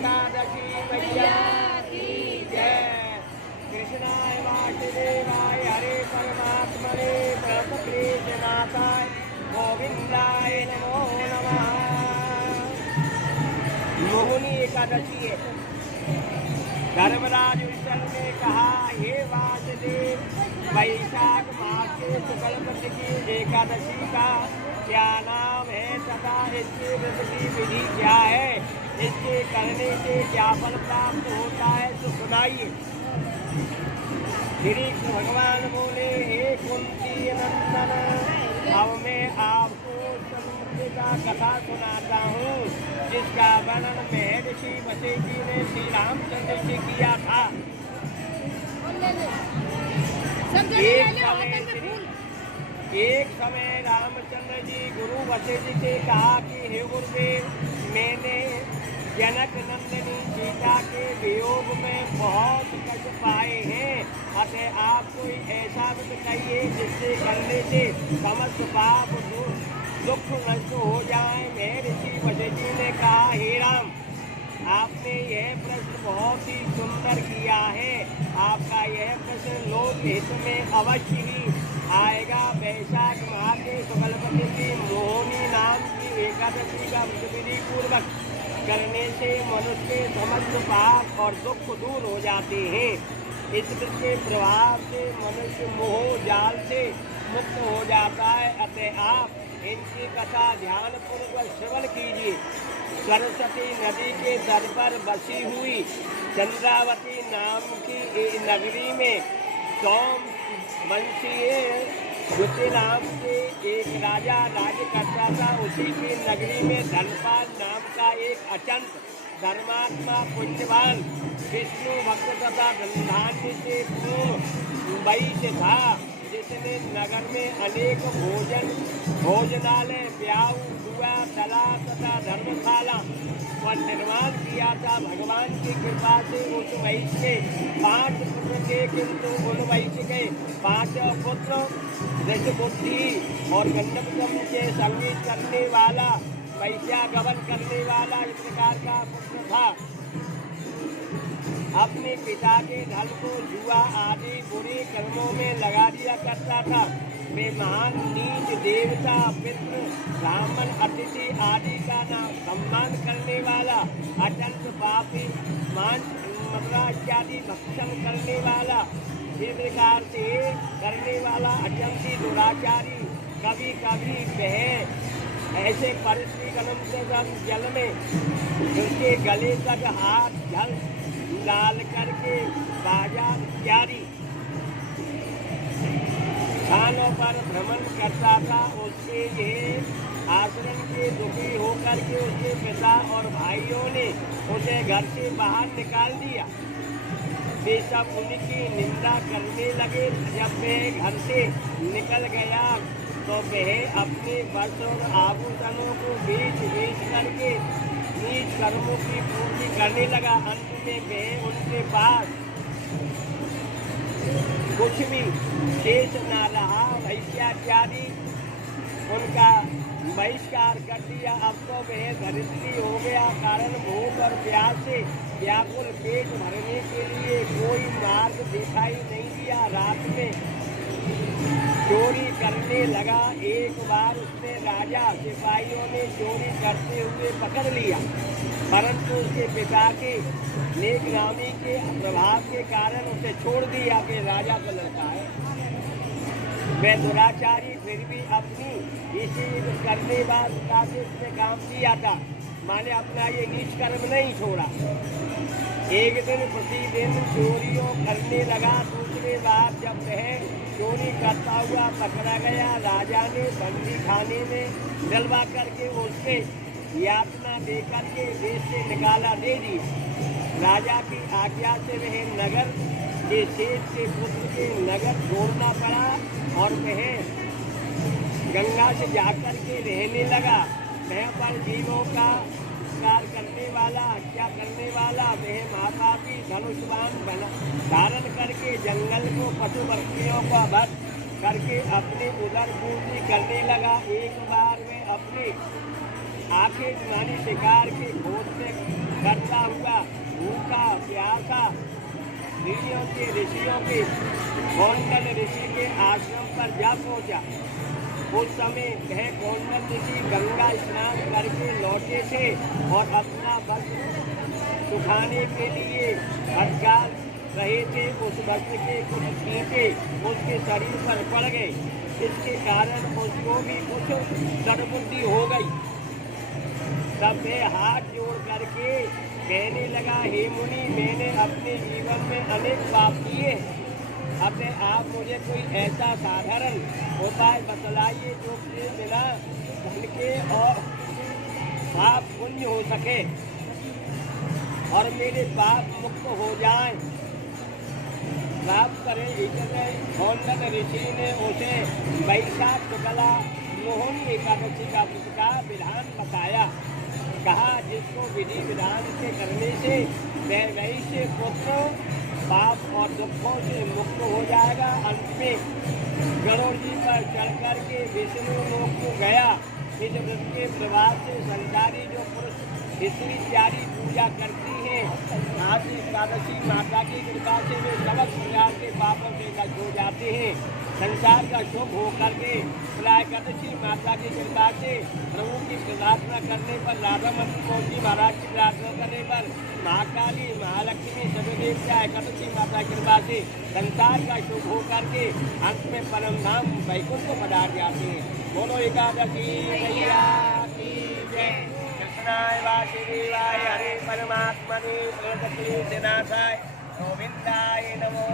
एकादशी मैया की जय। कृष्णाय वासुदेवाय हरे परमात्मने प्रणतक्लेशनाथाय गोविंदाय नमो नमः। मोहिनी एकादशी है। धर्मराज विष्णु ने कहा, हे वासुदेव, वैशाख मास के शुक्ल पक्ष की एकादशी का क्या नाम है तथा इसके व्रत की विधि क्या है, इसके करने से क्या फल प्राप्त होता है, तो सुनाइए। श्री भगवान बोले, हे कुंती नंदन, अब मैं आपको समुद्र का कथा सुनाता हूँ, जिसका वर्णन महर्षि वशिष्ठ ने श्री रामचंद्र से किया था। एक समय रामचंद्र जी गुरु वशिष्ठ से कहा कि हे गुरुदेव, मैंने जनक नंदिनी सीता के वियोग में बहुत कष्ट पाए हैं, अतः आप कोई ऐसा व्रत कहिए जिससे करने से समस्त पाप दुख नष्ट हो जाए। महर्षि वशिष्ठ ने कहा, हे राम, आपने यह प्रश्न बहुत ही सुंदर किया है। आपका यह प्रश्न लोक हित में अवश्य ही आएगा। वैशाख माह के शुक्ल पक्ष की मोहिनी नाम की एकादशी का विधि पूर्वक करने से मनुष्य के समस्त पाप और दुख दूर हो जाते हैं। इस व्रत के प्रभाव से मनुष्य मोह जाल से मुक्त हो जाता है। अतः आप इनकी कथा ध्यान पूर्वक श्रवण कीजिए। सरस्वती नदी के तट पर बसी हुई चंद्रावती नाम की नगरी में सोमवंशीय द्वितीय नाम के एक राजा राज्य करता था। उसी की नगरी में धनपाल नाम का एक अत्यंत धर्मात्मा पुण्यवान विष्णु भक्त तथा धनधान्य से पूर्ण वैश्य था, जिसने नगर में अनेक भोजनालय, ब्याह, कुआ, तालाब तथा धर्मशाला का निर्माण किया था। भगवान की कृपा से उस वैश्य के 5 पुत्र थे, किंतु उन वैश्य के 5 पुत्र रजबुद्धि और गंधर्व के संगीत करने वाला, वैश्यागमन करने वाला इस प्रकार का पुत्र था। अपने पिता के धन को जुआ आदि बुरे कर्मों में लगा दिया करता था। वे महान नीच देवता, पितृ, ब्राह्मण, अतिथि आदि का नाम सम्मान करने वाला, अत्यंत पापी, मांस मदिरा इत्यादि भक्षण करने वाला, इस प्रकार से करने वाला अत्यंत दुराचारी, कभी कभी वह ऐसे परिस्थिति जल में उसके गले तक हाथ जल डाल करके बाजार इत्यादि स्थानों पर भ्रमण करता था। उसके ये आचरण के दुखी होकर के उसके पिता और भाइयों ने उसे घर से बाहर निकाल दिया। वे सब उनकी निंदा करने लगे। जब वह घर से निकल गया तो वह अपने वस्त्र और आभूषणों को बेच करके नीच कर्मों की पूर्ति करने लगा। अंत में वह उनके पास कुछ भी शेष न रहा। वैश्याचारी उनका बहिष्कार कर दिया। अब तो वह दरिद्री हो गया, कारण भूख और प्यास से व्याकुल पेट भरने के लिए कोई मार्ग दिखाई नहीं दिया। रात में चोरी करने लगा। एक बार उसने राजा सिपाहियों ने चोरी करते हुए पकड़ लिया, परंतु उसके पिता के नेकनामी के प्रभाव के कारण उसे छोड़ दिया कि राजा का लड़का है। वह दुराचारी फिर भी अपनी इसी करने वाला से उसने काम किया था, माने अपना ये नीच कर्म नहीं छोड़ा। एक दिन प्रतिदिन चोरियों करने लगा। दूसरे बार जब वह चोरी करता हुआ पकड़ा गया, राजा ने बंदी खाने में डलवा करके उससे यातना देकर के देश से निकाला दे दी। राजा की आज्ञा से वह नगर के सेठ के पुत्र के नगर छोड़ना पड़ा और वह गंगा से जाकर के रहने लगा। वह पर जीवों का शिकार करने वाला, हत्या करने वाला, वह महापापी धनुष्वान धारण करके जंगल को पशु पक्षियों को भर करके अपनी उदर पूर्ति करने लगा। एक बार में अपनी आंख अनोखे यूनानी शिकार के खोज से करता हुआ भूखा प्यासा ऋषियों के कौंडल ऋषि के आश्रम पर जा पहुंचा। उस समय वह कौंडल ऋषि गंगा स्नान करके लौटे थे और अपना वस्त्र सुखाने के लिए भटकाल रहे थे। उस वस्त्र के कुछ छींटे उसके शरीर पर पड़ गए। इसके कारण उसको भी कुछ सद्बुद्धि हो गई। तब वे हाथ जोड़ करके कहने लगा, हे मुनि, मैंने अपने जीवन में अनेक पाप किए। अब आप मुझे कोई ऐसा साधारण उपाय बतलाइए जो कि बिना धन के और पाप पुण्य हो सके और मेरे पाप मुक्त हो जाए, प्राप्त करें। इसलिए कौंडल ऋषि ने उसे वैशाख शुक्ला मोहनी एकादशी का व्रत का विधान बताया। कहा, जिसको विधि विधान से करने से वह वैश्य पुत्र पाप और दुखों से मुक्त हो जाएगा। अंत में गरुड़ जी पर चढ़ करके विष्णु लोक को गया। इस व्रत के प्रभाव से संसारी जो पुरुष स्त्री इत्यादि पूजा करती हैं, आज एकादशी माता की कृपा से वे समस्त प्रकार के पापों से नष्ट हो जाते हैं। संसार का शुभ हो करके एकादशी माता की कृपा से प्रभु की प्रार्थना करने पर, राधा मंत्र जी महाराज की प्रार्थना करने पर महाकाली महालक्ष्मी सभी देवता एकादशी माता की कृपा से संसार का शुभ हो करके अंत में परम धाम वैकुंठ को पधार जाते हैं। बोलो एकादशी मैया की जय। कृष्णाय वासुदेवाय हरे परमात्मने प्रणतक्लेशनाशाय गोविंदाय नमो।